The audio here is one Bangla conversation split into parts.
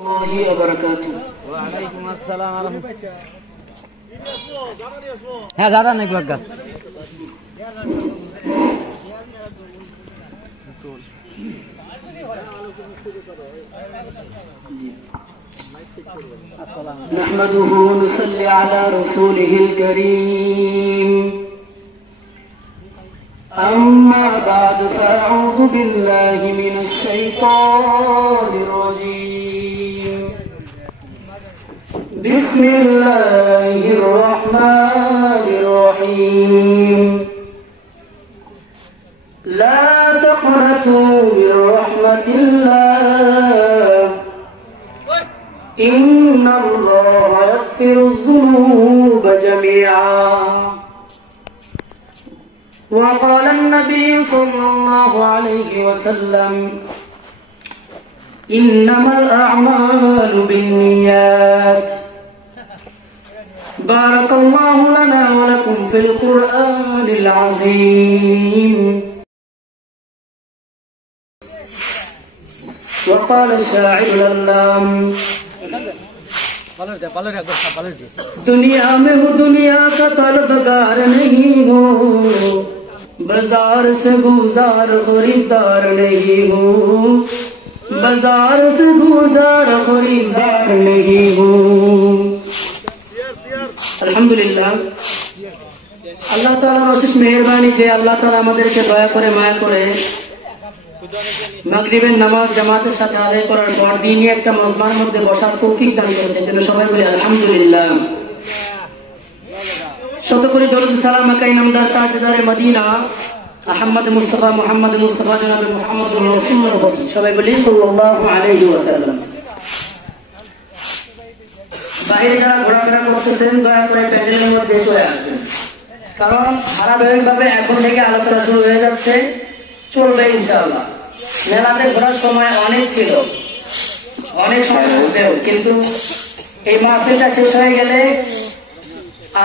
الله وبركاته. وعليكم السلام ورحمة الله. হ্যাঁ জানা নাই বাগা نحمده ونصلي على رسوله الكريم. أما بعد فأعوذ بالله من الشيطان الرجيم. بسم الله الرحمن الرحيم. لا تقنطوا من رحمة الله إن الله يغفر الذنوب جميعا. وقال النبي صلى الله عليه وسلم إنما الأعمال بالنيات. بارك الله لنا ولكم في القرآن العظيم. وقال الشاعر العلام दुनिया में हो दुनिया का तलबगार नहीं हो, बाजार से गुजार खरीदार नहीं हो, बाजार से गुजार खरीदार नहीं हो। अल्हम्दुलिल्लाह अल्लाह ताआला অশেষ মেহেরবানি যে আল্লাহ তাআলা আমাদেরকে দয়া করে মায়া করে মাগরিবের নামাজ জামাতের সাথে আদায় করার পর দিনই একটা মজমার মধ্যে বসার তৌফিক দান করেছেন। যেন সবাই বলি আলহামদুলিল্লাহ। শত কোটি দরুদ সালাম আকাই নামদার তাজদারে মদিনা আহমদ মুস্তাফা জনাবে মুহাম্মদুর রাসূলুল্লাহ। সবাই বলি সাল্লাল্লাহু আলাইহি ওয়াসাল্লাম। বাইরে যারা ঘোরাফেরা করতেছেন দয়া করে প্যান্ডেলের মধ্যে চলে আসবেন, কারণ ধারাবাহিকভাবে এখন থেকে আলোচনা শুরু হয়ে যাচ্ছে, চলবে ইনশাআল্লাহ। মেলাতে ঘোরার সময় অনেক ছিল, অনেক সময় ঘুরতেও, কিন্তু এই মাহফিলটা শেষ হয়ে গেলে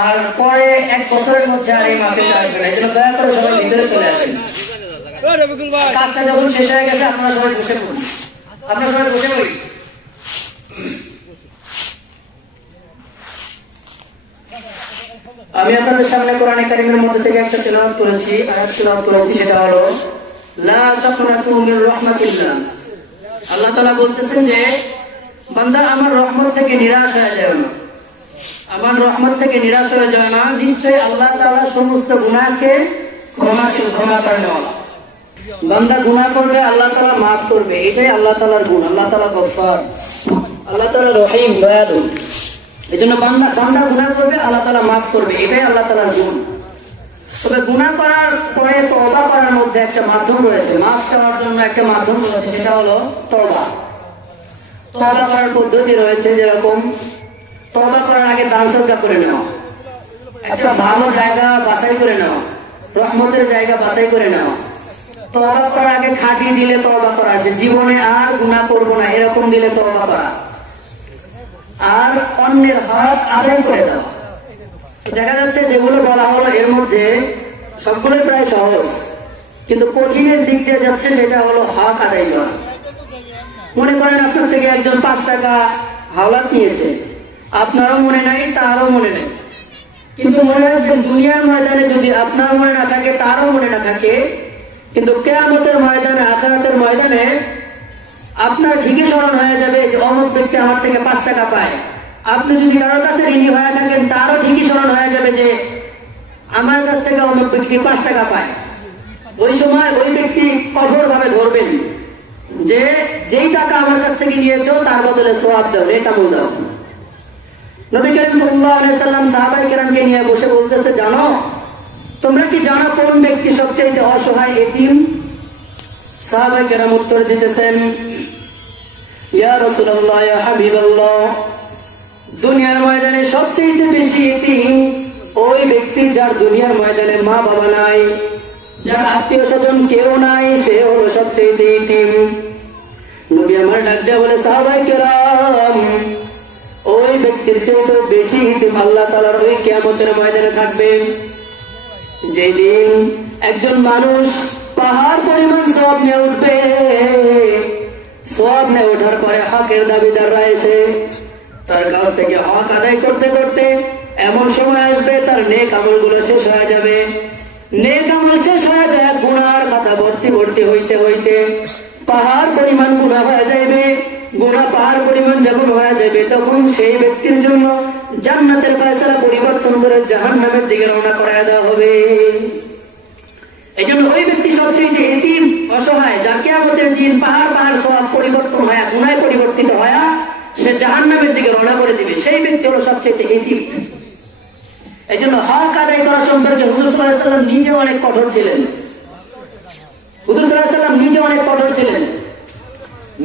আর পরে এক বছরের মধ্যে আর এই মাহফিলটা আসবে না। এই জন্য দয়া করে সবাই ভিতরে চলে আসেন। কাজটা যখন শেষ হয়ে গেছে আপনারা সবাই বসে পড়ুন, আপনারা সবাই বসে পড়ি। আমি আপনাদের সামনে কোরআনে কারীমের মধ্যে থেকে একটা তেলাওয়াত করেছি, আয়াত তেলাওয়াত করেছি, সেটা হলো লা তাকনাতু মির রাহমাতিল্লাহ। আল্লাহ তাআলা বলতেছেন যে বান্দা আমার রহমত থেকে নিরাশ হয়ে যায় না, আমার রহমত থেকে নিরাশ হয়ে যায় না। নিশ্চয়ই আল্লাহ তাআলা সমস্ত গুনাহকে ক্ষমা করেনওয়ালা। বান্দা গুনাহ করবে আল্লাহ তাআলা মাফ করবে, এটাই আল্লাহ তাআলার গুণ। আল্লাহ তাআলা গফফার, আল্লাহ তাআলা রহিম, দয়ালু। এজন্য বান্দা গুনাহ করবে আল্লাহ তাআলা মাফ করবে, এটাই আল্লাহ তাআলার গুণ। তবে গুনাহ করার পরে তওবা করার মধ্যে একটা মাধ্যম রয়েছে, মাফ চাওয়ার জন্য একটা মাধ্যম রয়েছে, সেটা হলো তওবা। তওবা করার পদ্ধতি রয়েছে, যেরকম তওবা করার আগে দান সদকা করে নেওয়া, একটা ভালো জায়গা বাছাই করে নেওয়া, রহমতের জায়গা বাছাই করে নেওয়া। তওবা করার আগে খাঁটি দিলে তওবা করা, যে জীবনে আর গুনাহ করব না এরকম দিলে তওবা করা, আর অন্যের হক আদায় করে দেওয়া। দেখা যাচ্ছে যেগুলো বলা হলো এর মধ্যে সবগুলোই প্রায় সহজ, কিন্তু কঠিনের দিক দিয়ে যাচ্ছে, সেটা হলো হক আদায় করা। মনে করেন আপনার থেকে একজন 5 টাকা হাওলাত নিয়েছে, আপনারও মনে নাই তারও মনে নেই, কিন্তু মনে রাখবেন দুনিয়ার ময়দানে যদি আপনার মনে না থাকে তারও মনে না থাকে, কিন্তু কিয়ামতের ময়দানে আখিরাতের ময়দানে আপনার ঠিকই স্মরণ হয়ে যাবে যে অমুক ব্যক্তি আমার থেকে 5 টাকা পায়। আপনি যদি কারোর কাছে ঋণী হয়ে থাকেন তারও ঠিকই স্মরণ হয়ে যাবে যে আমার কাছ থেকে অমুক ব্যক্তি 5 টাকা পায়। ওই সময় ওই ব্যক্তি কঠোর ভাবে ধরবেন যে যেই টাকা আমার কাছ থেকে নিয়েছো তার বদলে সওয়াব দাও, এটা মূল দাও। নবী করিম সাল্লাল্লাহু আলাইহি সাল্লাম সাহাবায়ে কেরামকে নিয়ে বসে বলতেছে, জানো তোমরা কি জানো কোন ব্যক্তি সবচেয়ে অসহায় এতিম? সাহাবায়ে কেরাম উত্তর দিতেছেন, ইয়া রাসূলুল্লাহ, ইয়া হাবিবাল্লাহ, দুনিয়ার ময়দানে সবচেয়ে বেশি এতিম ওই ব্যক্তি যার দুনিয়ার ময়দানে মা বাবা নাই, যার আত্মীয় স্বজন কেউ নাই, সে হলো সবচেয়ে এতিম। নবী আমার ডাক দেয়া বলে, সাহাবায়ে কেরাম, ওই ব্যক্তির চেয়ে তো বেশি এতিম আল্লাহ তাআলার ওই কিয়ামতের ময়দানে থাকবে, যেদিন একজন মানুষ পাহাড় পরিমাণ সওয়াব নিয়ে উঠবে, সওয়াব নেয় ওঠার পরে হকের দাবিদাররা এসে তার কাছ থেকে হক আদায় করতে করতে এমন সময় আসবে তার নেক আমলগুলো শেষ হয়ে যাবে। নেক আমল শেষ হয়ে যায়, গুনার কথা ভর্তি ভর্তি হইতে হইতে পাহাড় পরিমাণ গুনাহ হয়ে যাবে। গুনাহ পাহাড় পরিমাণ যখন হয়ে যাবে তখন সেই ব্যক্তির জন্য জান্নাতের ফয়সালা পরিবর্তন করে জাহান্নামের দিকে রওনা করায় দেওয়া হবে। এই জন্য ওই ব্যক্তি সবচেয়ে এতিম অসহায়, যার কিয়ামতের দিন পাহাড় পাহাড় সওয়াব পরিবর্তন হয়, গুনাহে পরিবর্তিত হয়, সে জাহান্নামের দিকে রওনা করে দিবে, সেই ব্যক্তি হলো সবচেয়ে এতিম। এই জন্য হক আদায় করা সম্পর্কে হুজুর সাল্লাল্লাহু আলাইহি ওয়াসাল্লাম নিজে অনেক কঠোর ছিলেন। হুজুর সাল্লাল্লাহু আলাইহি ওয়াসাল্লাম নিজে অনেক কঠোর ছিলেন।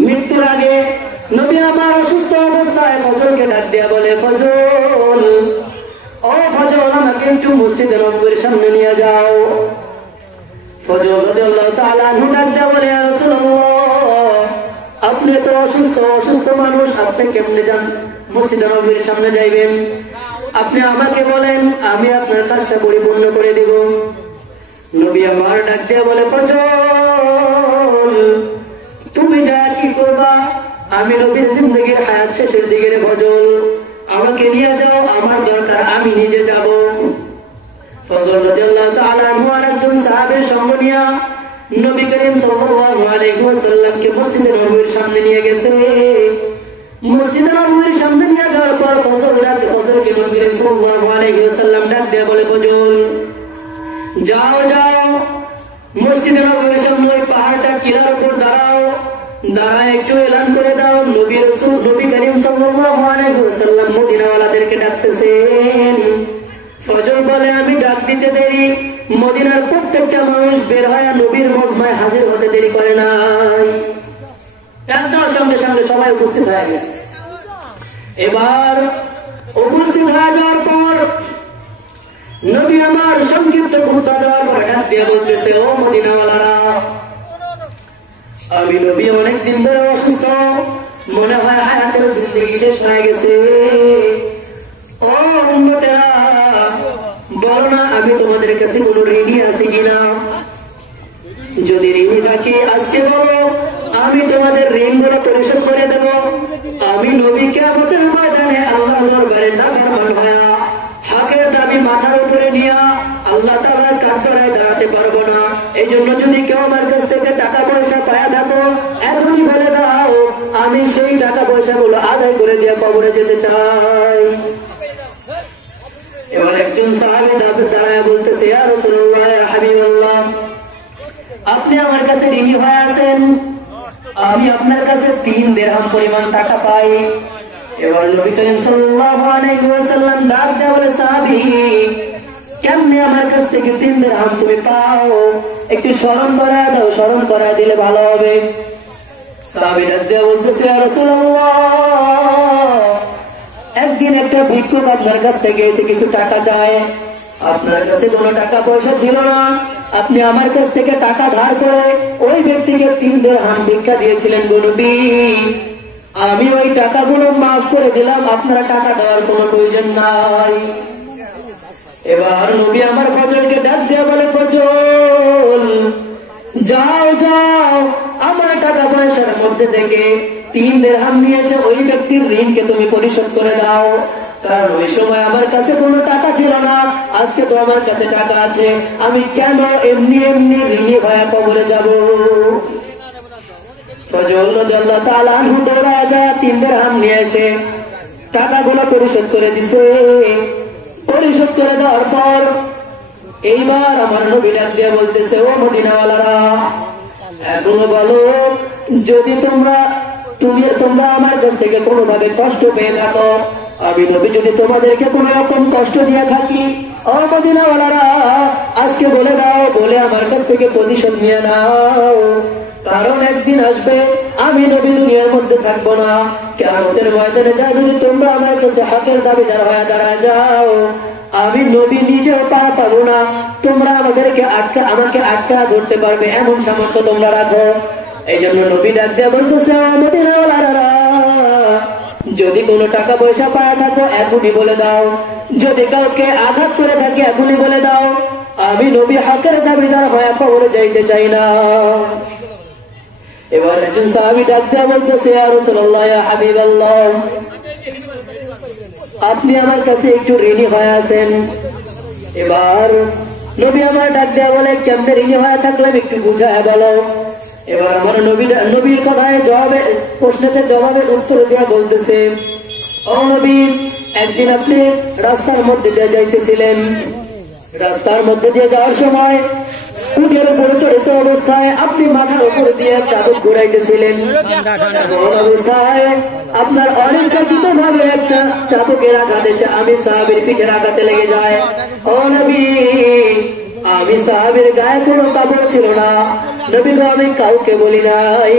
মৃত্যুর আগে নবী আমার অসুস্থ অবস্থায় ফজরকে ডাক দেয়া বলে, ফজল, ও ফজল, আমাকে একটু মসজিদে নববীর সামনে নিয়ে যাও। ফজল রাদিয়াল্লাহু তাআলা আনহু ডাক দেয়া বলে, ইয়া রাসূলুল্লাহ, আপনি তো অসুস্থ মানুষ, আপনি কেমনে যান মসজিদে নববীর সামনে যাইবেন? আপনি আমাকে বলেন, আমি আপনার কাজটা পরিপূর্ণ করে দিব। নবী আমার ডাক দেয়া বলে, ফজল, তুমি যা কি করবা, আমি নবীর জিন্দেগীর হায়াত শেষের দিকে রে ফজল, আমাকে নিয়ে যাও, আমার দরকার আমি নিজে যাব। ফজল রাদিয়াল্লাহু তাআলা আনহু একজন সাহাবীর সঙ্গ নিয়ে নবী করিম সাল্লাল্লাহু আলাইহি ওয়াসাল্লামকে মসজিদে নববীর সামনে নিয়ে গেছে। মসজিদে নববীর সামনে নিয়ে যাওয়ার পর ফজলকে নবী করিম সাল্লাল্লাহু আলাইহি ওয়াসাল্লাম ডাক দিয়ে বলে, ফজল, যাও যাও, মসজিদে নববীর সামনে ওই পাহাড়টা কিলার উপর দাঁড়াও, দাঁড়ায় একটু এলান করে দাও, নবী করিম সাল্লাল্লাহু আলাইহি ওয়াসাল্লাম মদিনাওয়ালাদেরকে ডাকতেছেন। ফজল বলে, আমি ডাক দিতে দেরি, মদিনার প্রত্যেকটা মানুষ বের হয় নবীর মজমায় হাজির হতে দেরি করে নাই। ডাক্তার সঙ্গে সঙ্গে সবাই উপস্থিত হয়ে গেছে। এবার উপস্থিত হয়ে যাওয়ার পর নবী আমার সংক্ষিপ্ত খুতবা দেওয়ার পর ডাক দিয়ে বলতেছে, ও মদিনাওয়ালারা, আমি নবী অনেকদিন ধরে অসুস্থ, মনে হয় হায়াতের জিন্দেগি শেষ হয়ে গেছে। ও উম্মতেরা, বলো না আমি তোমাদের কাছে কোনো ঋণী আছে কিনা? যদি ঋণী থাকি আজকে বলো, আমি তোমাদের ঋণগুলো পরিশোধ করে দেব। আমি নবী কিয়ামতের ময়দানে আল্লাহর দরবারে নাফরমান হয়া হকের দাবি মাথার উপরে নিয়ে আল্লাহ তাআলার কাঠগড়ায় দাঁড়াতে পারবো না। এই জন্য যদি কেউ আমার কাছ থেকে টাকা পয়সা পায়া থাকো, এখনই বলে দাও, আমি সেই টাকা পয়সাগুলো আদায় করে দিয়ে কবরে যেতে চাই। এবার একজন সাহাবী দাঁড়ায় বলতেছে, ইয়া রাসূলুল্লাহ, ইয়া হাবিবাল্লাহ, আপনি আমার কাছে ঋণী হয়ে আছেন, আমি আপনার কাছে 3 দিরহাম পরিমাণ টাকা পাই। এবার নবী করিম সাল্লাল্লাহু আলাইহি ওয়াসাল্লাম ডাক দেয়া বলে, সাহাবী, কেমনে আমার কাছ থেকে 3 দিরহাম তুমি পাও? একটু স্মরণ করা দাও, স্মরণ করা দিলে ভালো হবে। সাহাবী ডাক দেয়া বলতেছে, ইয়া রাসূলুল্লাহ, একদিন একটা ভিক্ষুক আপনার কাছ থেকে এসে কিছু টাকা চায়, আপনার কাছে কোনো টাকা পয়সা ছিল না, আপনি আমার কাছ থেকে টাকা ধার করে ওই ব্যক্তিকে 3 দিরহাম ভিক্ষা দিয়েছিলেন গো নবী, আমি ওই টাকাগুলো মাফ করে দিলাম, আপনারা টাকা দেওয়ার কোনো প্রয়োজন নাই। এবার নবী আমার ফজলকে ডাক দিয়ে বলে, ফজল, যাও যাও, আমার টাকা পয়সার মধ্যে থেকে 3 দিরহাম নিয়ে এসে ওই ব্যক্তির ঋণকে তুমি পরিশোধ করে দাও, কারণ ওই সময় আমার কাছে কোনো টাকা ছিল না, আজকে তো আমার কাছে টাকা আছে, আমি কেন এমনি এমনি ঋণী হয়ে কবরে যাব? ফজল রাদিয়াল্লাহু তাআলা আনহু দৌড়ায় যায় 3 দিরহাম নিয়ে এসে টাকাগুলো পরিশোধ করে দিছে। পরিশোধ করে দেওয়ার পর এইবার আমার নবী ডাক দিয়ে বলতেছে, ও মদিনাওয়ালারা, এখনো বলো, যদি তোমরা আমার কাছ থেকে কোনোভাবে কষ্ট পেয়ে থাকো, আমি নবী যদি তোমাদেরকে কোন রকম কষ্ট দিয়ে থাকি, ও মদিনাওয়ালারা, আজকে বলে দাও, বলে আমার কাছ থেকে প্রতিশোধ নিয়ে নাও, কারণ একদিন আসবে আমি নবী দুনিয়ার মধ্যে থাকবো না, কিয়ামতের ময়দানে যা যদি তোমরা আমার কাছে হকের দাবিদার হয়ে দাঁড়ায় যাও, আমি নবী নিজেও পাবো না, তোমরা আমাকে আটকা ধরতে পারবে এমন সামর্থ্য তোমরা রাখো। এই জন্য নবী ডাক দিয়ে বলতেছে, মদিনাওয়ালারা, যদি কোনো টাকা পয়সা পায় থাকো এখনই বলে দাও, যদি কাউকে আঘাত করে থাকি এখনই বলে দাও, আমি নবী হকের দাবিদার হয়ে কবরে যাইতে চাই না। এবার একজন সাহাবী ডাক দেয়া বলতেছে, ইয়া রাসূলুল্লাহ, ইয়া হাবিবাল্লাহ, আপনি আমার কাছে একটু ঋণী হয়ে আছেন। এবার নবী আমার ডাক দেয়া বলে, কেমনে ঋণী হয়ে থাকলাম একটু বুঝায় বলো। এবার আমার নবীর কথায় জবাবে, প্রশ্নের জবাবে উত্তর দেওয়া বলতেছে, ও নবী, একদিন আপনি রাস্তার মধ্যে দিয়ে যাইতেছিলেন, রাস্তার মধ্যে দিয়ে যাওয়ার সময় উটের উপরে চড়িত অবস্থায় আপনি মাথার উপরে দিয়ে চাদর ঘুরাইতেছিলেন। অবস্থায় আপনার অনিচ্ছাকৃত ভাবে একটা চাদকের আঘাত এসে আমি সাহাবীর পিঠের আঘাতে লেগে যায়। ও নবী, আমি সাহাবীর গায়ে কোনো কাপড় ছিল না, নবী তো আমি কাউকে বলি নাই,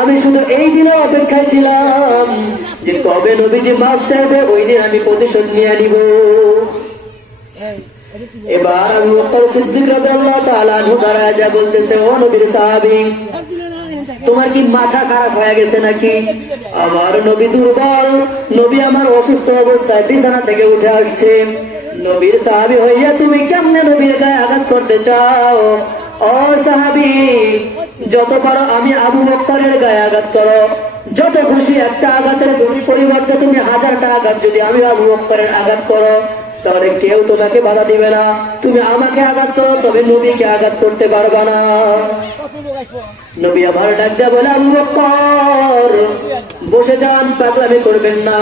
আমি শুধু এই দিনে অপেক্ষায় ছিলাম যে কবে নবীজি মাফ চাইবে, ওই দিন আমি প্রতিশোধ নিয়ে নিব। এবার আবু বকর সিদ্দিক রাদিয়াল্লাহু তাআলা আনহু দাঁড়ায় যা বলতেছে, ও নবীর সাহাবী, তোমার কি মাথা খারাপ হয়ে গেছে নাকি? আমার নবী দুর্বল, নবী আমার অসুস্থ অবস্থায় বিছানা থেকে উঠে আসছে, নবীর সাহাবী হইয়া তুমি কেমনে নবীর গায়ে আঘাত করতে চাও? ও সাহাবী, যত পারো আমি আবু বকরের গায়ে আঘাত করো, যত খুশি একটা আঘাতের পরিবর্তে তুমি 1000টা আঘাত যদি আমি আবু বকরের আঘাত করো, তাহলে কেউ তোমাকে বাধা দিবে না। তুমি আমাকে আঘাত করো, তবে নবীকে আঘাত করতে পারবা না। নবী আমার ডাক দেয়া বলে, আবু বকর বসে যান, পাগলামি করবেন না।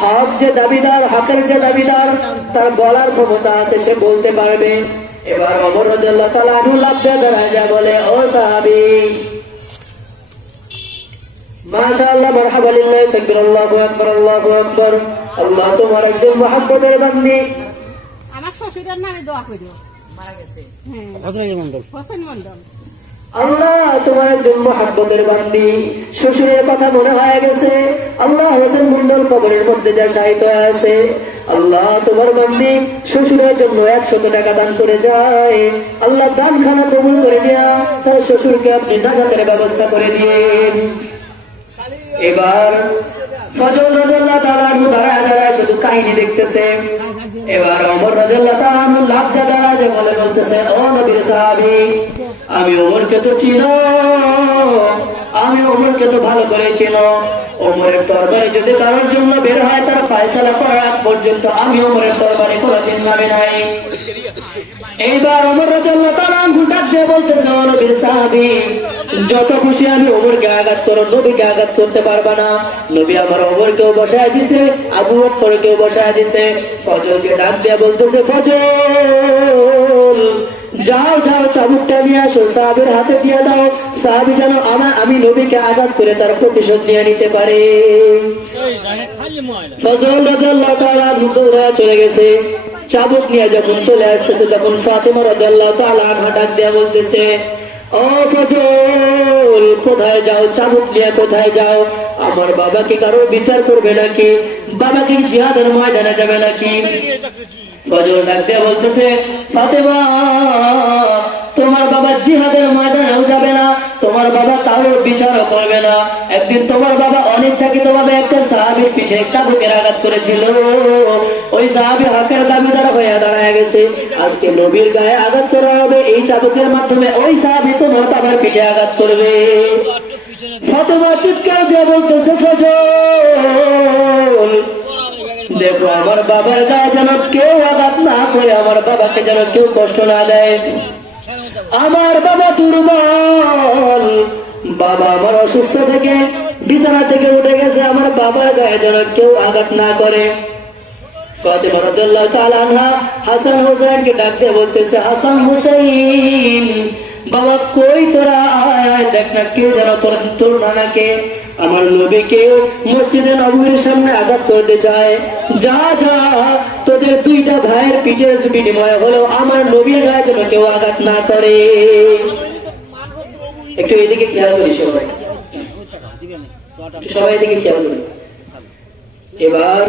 হক যে দাবিদার, হকের যে দাবিদার, তার বলার ক্ষমতা আছে, সে বলতে পারবে। এবার ওমর রাদিয়াল্লাহু তাআলা আনহু লাফ দিয়ে দাঁড়ায় যা বলে, ও সাহাবী, মাশাআল্লাহ, মারহাবা লিল্লাহি, তাকবীর, আল্লাহু আকবার, আল্লাহু আকবার, আল্লাহ তোমার একজন মুহাব্বতের বান্দী। আমার শ্বশুরের নামে দোয়া করিও, মারা গেছে, হোসেন মন্ডল। আল্লাহ তোমার একজন মুহাব্বতের বান্দী, শ্বশুরের কথা মনে হয়ে গেছে, আল্লাহ হোসেন মন্ডল কবরের মধ্যে যা শায়িত আছে, আল্লাহ তোমার বান্দী শ্বশুরের জন্য 100 টাকা দান করে যায়, আল্লাহ দানখানা কবুল করে নিয়া তার শ্বশুরকে আপনি নাজাতের ব্যবস্থা করে দিন। এবার ফজল রাদিয়াল্লাহু তাআলা আনহু দাঁড়ায় শুধু কাহিনী দেখতেছে। এবার ওমর রাদিয়াল্লাহু তাআলা আনহু লাফ দিয়ে দাঁড়ায় বলতেছে, ও নবীর সাহাবী, আমি ওমরকে তো চিনো, আমি ওমরকে তো ভালো করে চিনো। ওমরের তরবারি যদি কারোর জন্য বের হয়, তার ফয়সালা করার আগ পর্যন্ত আমি ওমরের তরবারি কোনদিন নামে নাই। এইবার ওমর রাদিয়াল্লাহু তাআলা আনহু ডাক দিয়ে বলতেছে, ও নবীর সাহাবী, যত খুশি আমি ওমরকে আঘাত করো, নবীকে আঘাত করতে পারবা না। নবী আমার ওমরকেও বসায় দিছে, আবু বকরকেও বসায় দিছে। ফজলকে ডাক দিয়ে বলতেছে, ফজল যাও যাও, চাবুকটা নিয়ে আসো, সাহাবীর হাতে দিয়ে দাও, সাহাবী যেন আমি নবীকে আঘাত করে তার প্রতিশোধ নিয়ে নিতে পারে। ফজল রাদিয়াল্লাহু তাআলা দৌড়ে চলে গেছে। চাবুক নিয়ে যখন চলে আসতেছে, তখন ফাতেমা রাদিয়াল্লাহু তাআলা আনহা ডাক দিয়ে বলতেছে, ও ফজল, কোথায় যাও? চাবুক নিয়ে কোথায় যাও? আমার বাবাকে কারো বিচার করবে নাকি? বাবাকে জিহাদের ময়দানে যাবে নাকি? ফজল ডাক দিয়ে বলতেছে, ফাতেমা, তোমার বাবা জিহাদের ময়দানেও যাবে না, তোমার বাবা কারোর বিচারও করবে না। একদিন তোমার বাবা অনিচ্ছাকৃত ভাবে একটা সাহাবীর পিঠে চাবুকের আঘাত করেছিল, ওই সাহাবী হকের দাবিদার হয়ে দাঁড়ায় গেছে। আজকে নবীর গায়ে আঘাত করা হবে, এই চাবুকের মাধ্যমে ওই সাহাবী তোমার বাবার পিঠে আঘাত করবে। ফাতেমা চিৎকার দিয়ে বলতেছে, ফজল, দেখো আমার বাবার গায়ে যেন কেউ আঘাত না করে, আমার বাবাকে যেন কেউ কষ্ট না দেয়। আমার বাবা দুর্বল, বাবা আমার অসুস্থ থেকে বিছানা থেকে উঠে গেছে, আমার বাবার গায়ে যেন কেউ আঘাত না করে। ফাতেমা রাদিয়াল্লাহু তাআলা আনহা হাসান হোসেনকে ডাক দিয়ে বলতেছে, হাসান হোসেন, বাবা কই তোরা, আয় দেখ না কে যেন তোর নানাকে, আমার নবীকে মসজিদে নববীর সামনে আঘাত করতে চায়। যা যা, তোদের দুইটা ভাইয়ের পিঠের বিনিময় হলো আমার নবীর গায়ে যেন কেউ আঘাত না করে। একটু এদিকে খেয়াল করি সবাই, সবাই এদিকে খেয়াল করি। এবার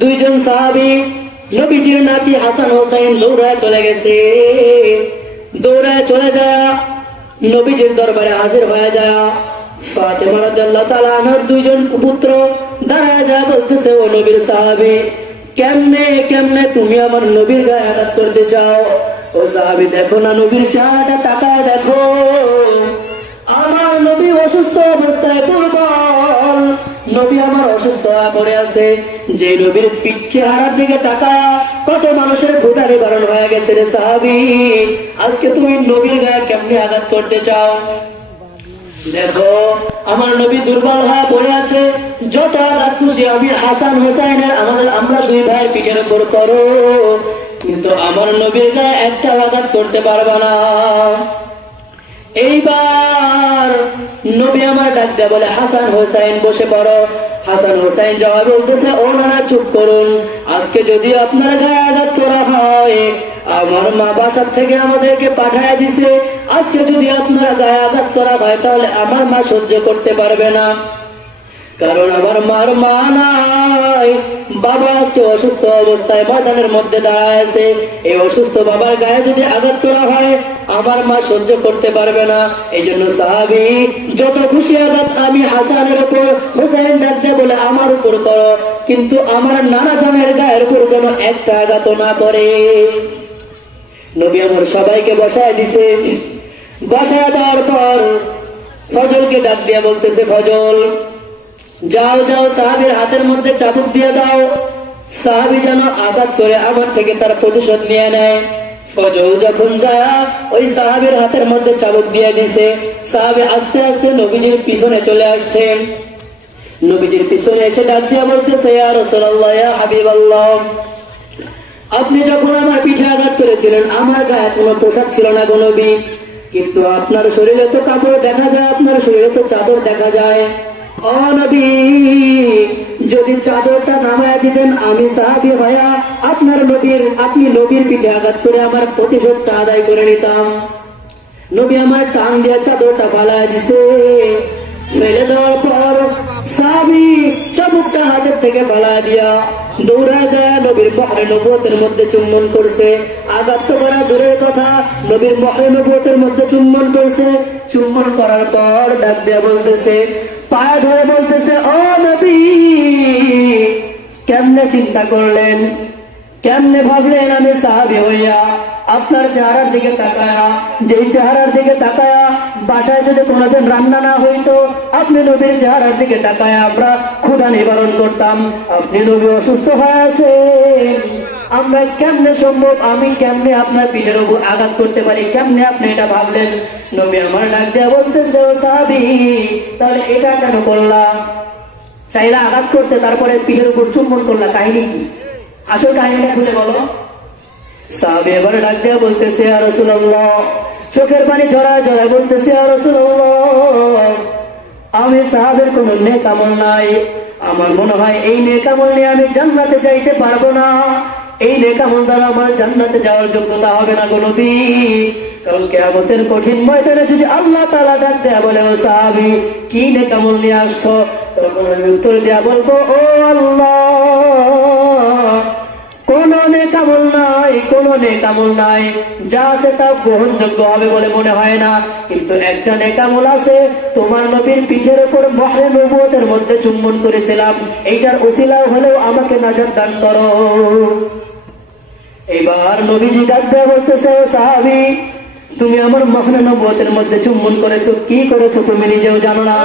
দুইজন সাহাবী নবীজির নাতি হাসান হোসেন দৌড়ায় চলে গেছে। দৌড়ায় চলে যায় নবীজির দরবারে হাজির হয়ে যায়। ফাতেমা রাদিয়াল্লাহু তাআলা আনহার দুইজন পুত্র দাঁড়ায় যা বলতেছে, ও নবীর সাহাবী, কেমনে কেমনে তুমি আমার নবীর গায়ে আঘাত করতে চাও? ও সাহাবী, দেখো না নবীর চেহারাটা তাকায় দেখো, অসুস্থ অবস্থায় দুর্বল, নবী আমার অসুস্থ হয়ে পড়ে আছে। যে নবীর পিঠ চেহারার দিকে তাকায়া কত মানুষের ক্ষুধা নিবারণ হয়ে গেছে রে সাহাবী, আজকে তুমি নবীর গায়ে কেমনে আঘাত করতে চাও? দেখো আমার নবী দুর্বল হয়ে পড়ে আছে, যত আঘাত খুশি আমি হাসান হোসাইনের আমরা দুই ভাই পিঠের উপর করো, কিন্তু আমার নবীর গায়ে একটা আঘাত করতে পারবা না। এইবার নবী আমার ডাক দেয়া বলে, হাসান হোসাইন বসে পড়ো। হাসান হোসাইন জবাব বলতেছে, ও নানা চুপ করুন, আজকে যদি আপনার গায়ে আঘাত করা হয়, আমার মা বাসার থেকে আমাদেরকে পাঠায় দিছে, আজকে যদি আপনার গায়ে আঘাত করা হয় তাহলে আমার মা সহ্য করতে পারবে না, কারণ আমার মার মা নাই, বাবা আজকে অসুস্থ অবস্থায় ময়দানের মধ্যে দাঁড়ায় আছে, এই অসুস্থ বাবার গায়ে যদি আঘাত করা হয় আমার মা সহ্য করতে পারবে না। এই জন্য সাহাবী যত খুশি আঘাত আমি হাসানের উপর, হোসেন ডাকতে বলে আমার উপর করো, কিন্তু আমার নানা জানের গায়ের উপর যেন একটা আঘাত না করে। নবী আমার সবাইকে বসায় দিছে, বসায় দেওয়ার পর ফজলকে ডাক দিয়া বলতেছে, ফজল যাও যাও সাহাবীর হাতের মধ্যে চাবুক দিয়ে দাও, সাহাবী যেন আঘাত করে আমার থেকে তার প্রতিশোধ নিয়ে নেয়। ফজল যখন যায় ওই সাহাবীর হাতের মধ্যে চাবুক দিয়ে দিছে, সাহাবী আস্তে আস্তে নবীজির পিছনে চলে আসছে। নবীজির পিছনে এসে ডাক দিয়া বলতেছে, ইয়া রাসূলুল্লাহ, ইয়া হাবিবাল্লাহ, আপনি যখন আমার পিঠে আঘাত করেছিলেন আমার গায়ে কোনো পোশাক ছিল না গো নবী, কিন্তু আপনার শরীরে তো কাপড় দেখা যায়, আপনার শরীরে তো চাদর দেখা যায়। ও নবী, যদি চাদরটা নামায় দিতেন আমি সাহাবী হইয়া আপনি নবীর পিঠে আঘাত করে আমার প্রতিশোধটা আদায় করে নিতাম। নবী আমার টান দিয়ে চাদরটা ফালায় দিছে, ফেলে দেওয়ার পর সাহাবী চাবুকটা হাতের থেকে ফালায় দিয়া দৌড়া যায় নবীর বহরে নবুয়তের মধ্যে চুম্বন করছে। আঘাত তো করা দূরের কথা, নবীর বহরে নবুয়তের মধ্যে চুম্বন করছে। চুম্বন করার পর ডাক দিয়া বলতেছে, পায়ে ধরে বলতেছে, ও নবী, কেমনে চিন্তা করলেন, কেমনে ভাবলেন আমি সাহাবী হইয়া আপনার চেহারার দিকে তাকায়া, যেই চেহারার দিকে তাকায়া বাসায় যদি কোনোদিন রান্না না হইতো আপনি নবীর চেহারার দিকে তাকায়া আমরা ক্ষুধা নিবারণ করতাম, আপনি নবী অসুস্থ হয়ে আছেন, আমরা কেমনে সম্ভব, আমি কেমনে আপনার পিঠের উপর আঘাত করতে পারি, কেমনে আপনি এটা ভাবলেন? নবী আমার ডাক দেয়া বলতেছে, ও সাহাবী, তাহলে এটা কেন করলা? চাইলা আঘাত করতে, তারপরে পিঠের উপর চুম্বন করলা, কাহিনী কি? আসল কাহিনীটা খুলে বলো। সাহাবী এবার ডাক দেয়া বলতেছে, ইয়া রাসূলুল্লাহ, চোখের পানি ঝরায় ঝরায় বলতেছে, ইয়া রাসূলুল্লাহ, আমি সাহাবের কোন নেক আমল নাই, আমার মনে হয় এই নেক আমল নিয়ে আমি জান্নাতে যাইতে পারবো না, এই নেক আমল দ্বারা আমার জান্নাতে যাওয়ার যোগ্যতা হবে না গো নবী, কারণ কিয়ামতের কঠিন ময়দানে যদি আল্লাহ তাআলা ডাক দেয়া বলে, ও সাহাবী কি নেক আমল নিয়ে আসছো, তখন আমি উত্তর দেয়া বলবো, ও আল্লাহ, কোন নেক আমল নাই, কোন নেক আমল নাই, যা আছে তা গ্রহণযোগ্য হবে বলে মনে হয় না, কিন্তু একটা নেক আমল আছে, তোমার নবীর পিঠের উপর মহরে নবুয়তের মধ্যে চুম্বন করেছিলাম, এইটার ওসিলা হলেও আমাকে নাজাত দান করো। এবার নবীজি ডাক দেয়া বলতেছে, ও সাহাবী, তুমি আমার মহরে নবুয়তের মধ্যে চুম্বন করেছো, কি করেছো তুমি নিজেও জানো না,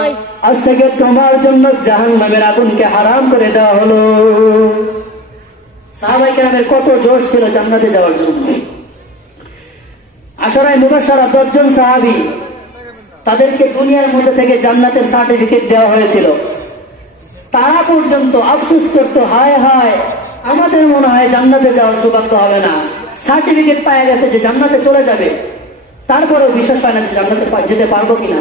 আজ থেকে তোমার জন্য জাহান্নামের আগুনকে হারাম করে দেওয়া হলো। সাহাবায়ে কেরামের কত জোশ ছিল জান্নাতে যাওয়ার জন্য। আশরায়ে মুবাশশারা 10 জন সাহাবী, তাদেরকে দুনিয়ার মধ্যে থেকে জান্নাতের সার্টিফিকেট দেওয়া হয়েছিল, তারা পর্যন্ত আফসোস করতো, হায় হায় আমাদের মনে হয় জান্নাতে যাওয়ার সৌভাগ্য হবে না, সার্টিফিকেট পাওয়া গেছে যে জান্নাতে চলে যাবে, তারপরেও বিশ্বাস পায় না যে জান্নাতে যেতে পারবো কিনা।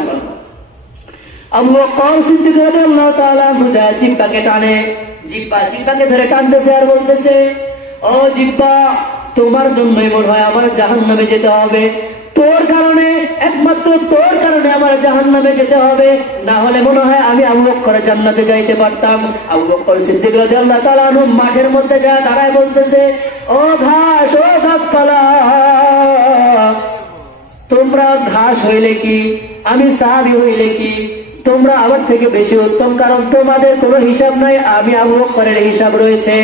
আবু বকর সিদ্দিক রাদিয়াল্লাহু তাআলা মুজাহিদ জিহ্বাকে টানে, জিহ্বাকে ধরে টানতেছে আর বলতেছে, ও জিহ্বা, তোমার জন্যই মনে হয় আমার জাহান্নামে যেতে হবে, তোর কারণে, একমাত্র তোর কারণে আমার জাহান্নামে যেতে হবে, না হলে মনে হয় আমি আবু বকরের জান্নাতে যাইতে পারতাম। আবু বকর সিদ্দিক রাদিয়াল্লাহু তাআলা আনহু মাঠের মধ্যে যায় দাঁড়ায় বলতেছে, ও ঘাস, ও গাছপালা, তোমরা ঘাস হইলে কি, আমি সাহাবী হইলে কি, তোমরা আমার থেকে বেশি উত্তম, কারণ তোমাদের কোনো হিসাব নাই, আমি আবু বকরের হিসাব রয়েছে।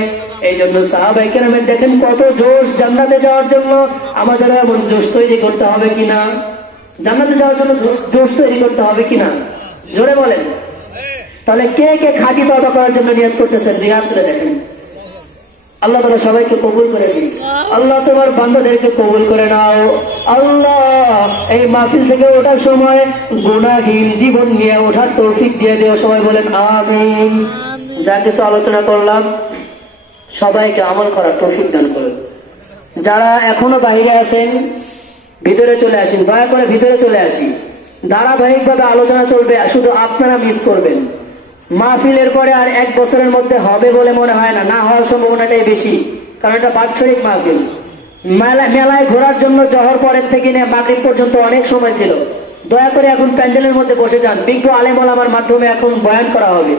এই জন্য সাহাবায়ে কেরামের দেখেন কত জোশ, জান্নাতে যাওয়ার জন্য আমাদের এমন জোশ তৈরি করতে হবে কিনা, জান্নাতে যাওয়ার জন্য জোশ তৈরি করতে হবে কিনা। জোরে বলেন। তাহলে কে কে খাঁটি তওবা করার জন্য নিয়ত করতেছেন? দুই হাত তুলে দেখেন। আল্লাহ তাআলা সবাইকে কবুল করে নিন। আল্লাহ তোমার বান্দাদেরকে কবুল করে নাও। আল্লাহ এই মাহফিল থেকে ওঠার সময় গুনাহীন জীবন নিয়ে ওঠার তৌফিক দিয়ে দিও। সবাই বলেন আমিন। যা কিছু আলোচনা করলাম সবাইকে আমল করার তৌফিক দান করুন। যারা এখনো বাইরে আছেন ভিতরে চলে আসেন, দয়া করে ভিতরে চলে আসি। ধারাবাহিকভাবে আলোচনা চলবে, শুধু আপনারা মিস করবেন। মাহফিলের পরে আর 1 বছরের মধ্যে হবে বলে মনে হয় না, না হওয়ার সম্ভাবনাটাই বেশি, কারণ এটা বাৎসরিক মাহফিল। মেলায় ঘোরার জন্য জহর পরের থেকে নিয়ে মাগরিব পর্যন্ত অনেক সময় ছিল। দয়া করে এখন প্যান্ডেলের মধ্যে বসে যান, বিজ্ঞ আলেম ওলামার মাধ্যমে এখন বয়ান করা হবে,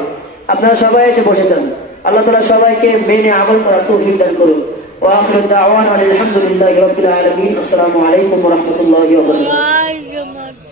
আপনারা সবাই এসে বসে যান। আল্লাহ তাআলা সবাইকে মেনে আমল করার তৌফিক দান করুন। ওয়া আখিরু দাওয়ানা আলহামদুলিল্লাহি রাব্বিল আলামিন। আসসালামু আলাইকুম ওয়া রাহমাতুল্লাহি ওয়া বারাকাতুহু।